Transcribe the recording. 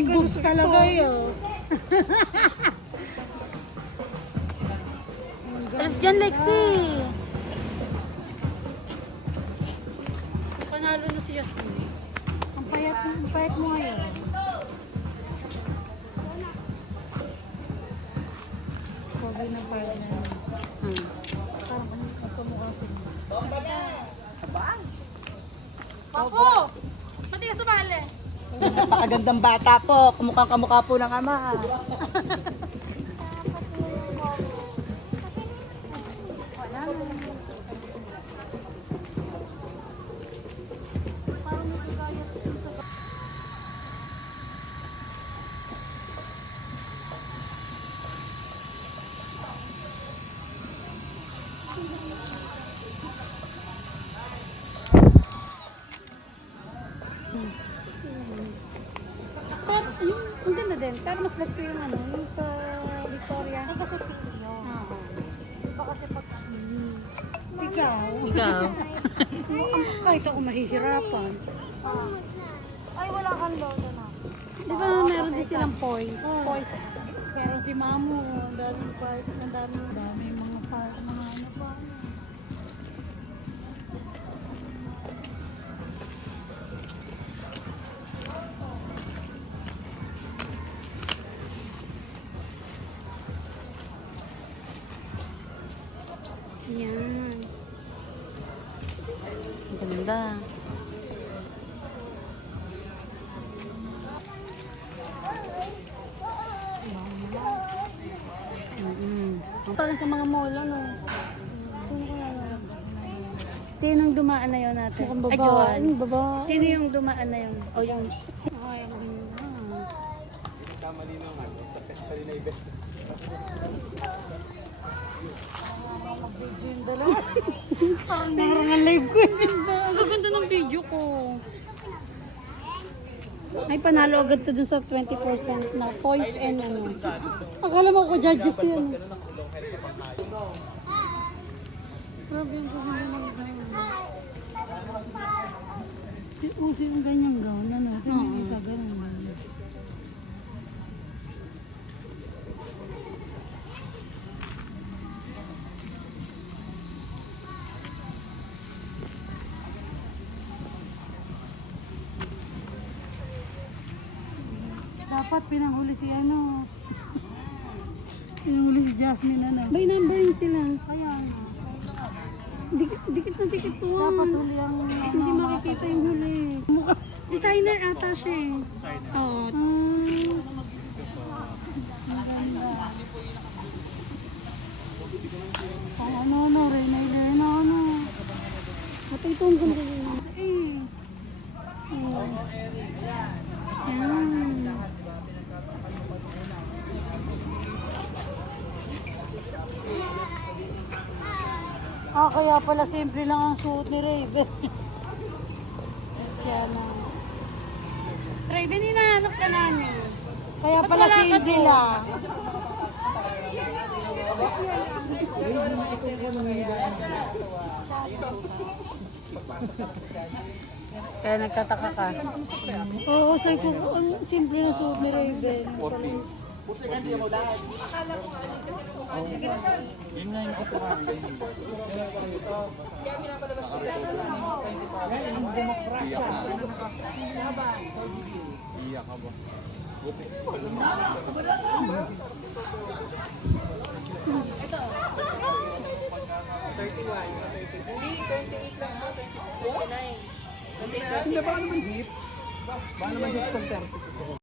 Books talaga yun. Tapos dyan, Lexi. Panalo na si Jasmine. Ang payat mo ngayon. Pogi na payat na yun. Parang kamukha sila. Papo! Pati ka sumali. Napakagandang bata po. Kamukha po ng ama. Wala na. Ang ganda din. Pero mas bagto yung ano, yung sa Victoria. Ay kasi tiyo. Oo. Iba kasi pag... Ikaw? Ikaw? Kahit ako mahihirapan. Ay, wala kang lola na. Di ba meron din silang poise? Poise. Pero si Mamo, ang daming part, ang daming mga part, mga ano pa. Yan. Ang ganda. Parang sa mga mall, ano? Sinong dumaan na yun natin? Mukhang Ay, babae. Joanne. Babae. Sino yung dumaan na yun? O yung... Ay, ang ganda. Mag-video yung dalawa. Parang ang live ko yun. Ang ganda ng video ko. May panalo agad to dun sa 20% na poise and ano. Akala mo ko judges yun. Grabe yung ganda ng gown. Uso yung ganyang gown, ano? Ito yung isa ganun. Dapat pinahuli si ano. Pinahuli si Jasmine ano. By number yun sila. Kaya ano. Dikit na dikit po. Dapat huli ang Hindi makikita yung huli. mukha. Designer ata siya eh. Oo. Pang ano, Reyna, ano. Ito ang ganda yun. Eh. Yan. Kaya pala simple lang ang suot ni Raven. Kaya na. Raven, hinahanap ka namin. Kaya Ba't pala wala ka simple doon? lang. Kaya nagtataka ka. Oo, sabi ko, ang simple na suot ni Raven. Iyak ka ba? Hindi, baka naman hip. Baka naman hip kung 30.